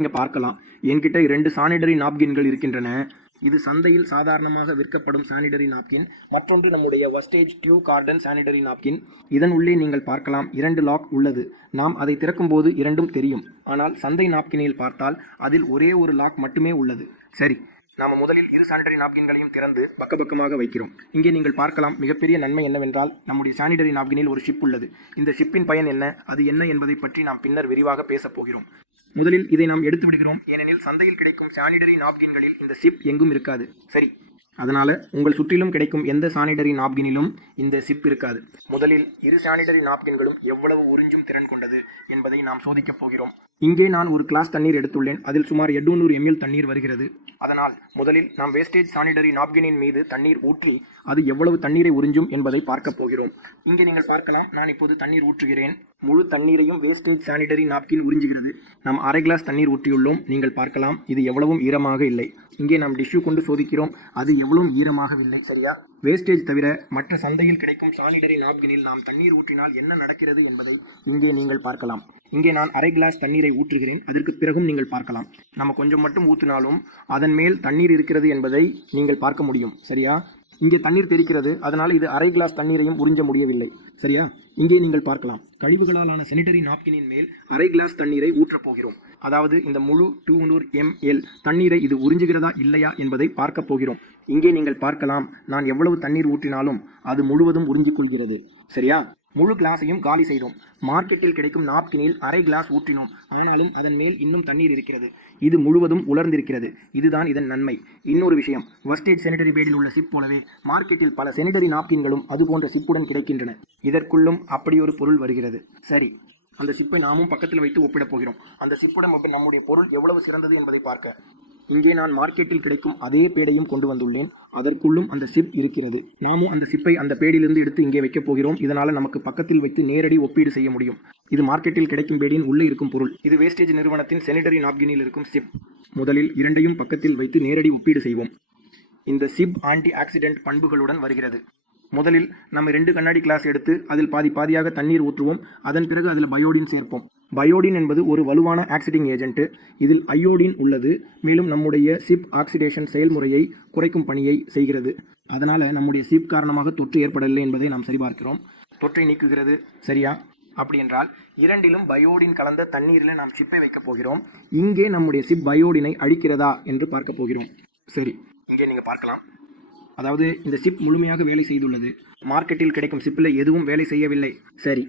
நீங்கள் பார்க்கலாம். என்கிட்ட 2 சானிடரி நாப்கின்கள் இருக்கின்றன. இது சந்தையில் சாதாரணமாக விற்கப்படும் சானிடரி நாப்கின். மற்றொன்று நம்முடைய வஸ்டேஜ் டியூ கார்டன் சானிடரி நாப்கின். இதன் உள்ளே நீங்கள் பார்க்கலாம் 2 லாக் உள்ளது. நாம் அதை திறக்கும்போது இரண்டும் தெரியும். ஆனால் சந்தை நாப்கினில் பார்த்தால் அதில் ஒரே ஒரு லாக் மட்டுமே உள்ளது. சரி, நாம் முதலில் இரு சானிடரி நாப்கின்களையும் திறந்து பக்கபக்கமாக வைக்கிறோம். இங்கே நீங்கள் பார்க்கலாம், மிகப்பெரிய நன்மை என்னவென்றால் நம்முடைய சானிடரி நாப்கினில் ஒரு ஷிப் உள்ளது. இந்த ஷிப்பின் பயன் என்ன, அது என்ன என்பதை பற்றி நாம் பின்னர் விரிவாக பேசப் போகிறோம். முதலில் இதை நாம் எடுத்து விடுகிறோம். ஏனெனில் சந்தையில் கிடைக்கும் சானிடரி நாப்கின்களில் இந்த ஷிப் எங்கும் இருக்காது. சரி, அதனால உங்கள் சுற்றிலும் கிடைக்கும் எந்த சானிடரி நாப்கினிலும் இந்த ஷிப் இருக்காது. முதலில் இரு சானிடரி நாப்கின்களும் எவ்வளவு உறிஞ்சும் திறன் கொண்டது என்பதை நாம் சோதிக்கப் போகிறோம். இங்கே நான் ஒரு கிளாஸ் தண்ணீர் எடுத்துள்ளேன். அதில் சுமார் 800 ml தண்ணீர் வருகிறது. அதனால் முதலில் நாம் வேஸ்டேஜ் சானிடரி நாப்கினின் மீது தண்ணீர் ஊற்றி அது எவ்வளவு தண்ணீரை உறிஞ்சும் என்பதை பார்க்க போகிறோம். இங்கே நீங்கள் பார்க்கலாம், நான் இப்போது தண்ணீர் ஊற்றுகிறேன். முழு தண்ணீரையும் வேஸ்டேஜ் சானிடரி நாப்கின் உறிஞ்சுகிறது. நாம் அரை கிளாஸ் தண்ணீர் ஊற்றியுள்ளோம். நீங்கள் பார்க்கலாம், இது எவ்வளவும் ஈரமாக இல்லை. இங்கே நாம் டிஷ்யூ கொண்டு சோதிக்கிறோம். அது எவ்வளவும் ஈரமாகவில்லை. சரியா? வேஸ்டேஜ் தவிர மற்ற சந்தையில் கிடைக்கும் சானிடரி நாப்கினில் நாம் தண்ணீர் ஊற்றினால் என்ன நடக்கிறது என்பதை இங்கே நீங்கள் பார்க்கலாம். இங்கே நான் அரை கிளாஸ் தண்ணீரை ஊற்றுகிறேன். அதற்கு பிறகும் நீங்கள் பார்க்கலாம், நம்ம கொஞ்சம் மட்டும் ஊற்றினாலும் அதன் மேல் தண்ணீர் இருக்கிறது என்பதை நீங்கள் பார்க்க முடியும். சரியா? இங்கே தண்ணீர் தெரிக்கிறது. அதனால் இது அரை கிளாஸ் தண்ணீரையும் உறிஞ்ச முடியவில்லை. சரியா? இங்கே நீங்கள் பார்க்கலாம், கழிவுகளாலான சானிடரி நாப்கினின் மேல் அரை கிளாஸ் தண்ணீரை ஊற்றப் போகிறோம். அதாவது இந்த முழு 200 ml தண்ணீரை இது உறிஞ்சுகிறதா இல்லையா என்பதை பார்க்க போகிறோம். இங்கே நீங்கள் பார்க்கலாம், நான் எவ்வளவு தண்ணீர் ஊற்றினாலும் அது முழுவதும் உறிஞ்சிக் கொள்கிறது. சரியா? முழு கிளாஸையும் காலி செய்தோம். மார்க்கெட்டில் கிடைக்கும் நாப்கினில் அரை கிளாஸ் ஊற்றினோம். ஆனாலும் அதன் மேல் இன்னும் தண்ணீர் இருக்கிறது. இது முழுவதும் உலர்ந்திருக்கிறது. இதுதான் இதன் நன்மை. இன்னொரு விஷயம், வஸ்டேஜ் சானிடரி பேடில் உள்ள சிப் போலவே மார்க்கெட்டில் பல சானிடரி நாப்கின்களும் அதுபோன்ற சிப்புடன் கிடைக்கின்றன. இதற்குள்ளும் அப்படி ஒரு பொருள் வருகிறது. சரி, அந்த சிப்பை நாமும் பக்கத்தில் வைத்து ஒப்பிடப் போகிறோம். அந்த சிப்புடன் நம்முடைய பொருள் எவ்வளவு சிறந்தது என்பதை பார்க்க இங்கே நான் மார்க்கெட்டில் கிடைக்கும் அதே பேடையும் கொண்டு வந்துள்ளேன். அதற்குள்ளும் அந்த சிப் இருக்கிறது. நாமும் அந்த சிப்பை அந்த பேடிலிருந்து எடுத்து இங்கே வைக்கப் போகிறோம். இதனால் நமக்கு பக்கத்தில் வைத்து நேரடி ஒப்பீடு செய்ய முடியும். இது மார்க்கெட்டில் கிடைக்கும் பேடியின் உள்ளே இருக்கும் பொருள். இது வேஸ்டேஜ் நிறுவனத்தின் சானிடரி நாப்கினில் இருக்கும் சிப். முதலில் இரண்டையும் பக்கத்தில் வைத்து நேரடி ஒப்பீடு செய்வோம். இந்த சிப் ஆன்டி ஆக்சிடென்ட் பண்புகளுடன் வருகிறது. முதலில் நம்ம 2 கண்ணாடி கிளாஸ் எடுத்து அதில் பாதியாக தண்ணீர் ஊற்றுவோம். அதன் பிறகு அதில் பயோடின் சேர்ப்போம். பயோடின் என்பது ஒரு வலுவான ஆக்சிடிங் ஏஜென்ட். இதில் அயோடின் உள்ளது. மேலும் நம்முடைய சிப் ஆக்சிடேஷன் செயல்முறையை குறைக்கும் பணியை செய்கிறது. அதனால் நம்முடைய சிப் காரணமாக தொற்று ஏற்படவில்லை என்பதை நாம் சரிபார்க்கிறோம். தொற்றை நீக்குகிறது. சரியா? அப்படி என்றால் இரண்டிலும் பயோடின் கலந்த தண்ணீரில் நாம் சிப்பை வைக்கப் போகிறோம். இங்கே நம்முடைய சிப் பயோடினை அழிக்கிறதா என்று பார்க்க போகிறோம். சரி, இங்கே நீங்கள் பார்க்கலாம், அதாவது இந்த சிப் முழுமையாக வேலை செய்துள்ளது. மார்க்கெட்டில் கிடைக்கும் சிப்பில் எதுவும் வேலை செய்யவில்லை. சரி,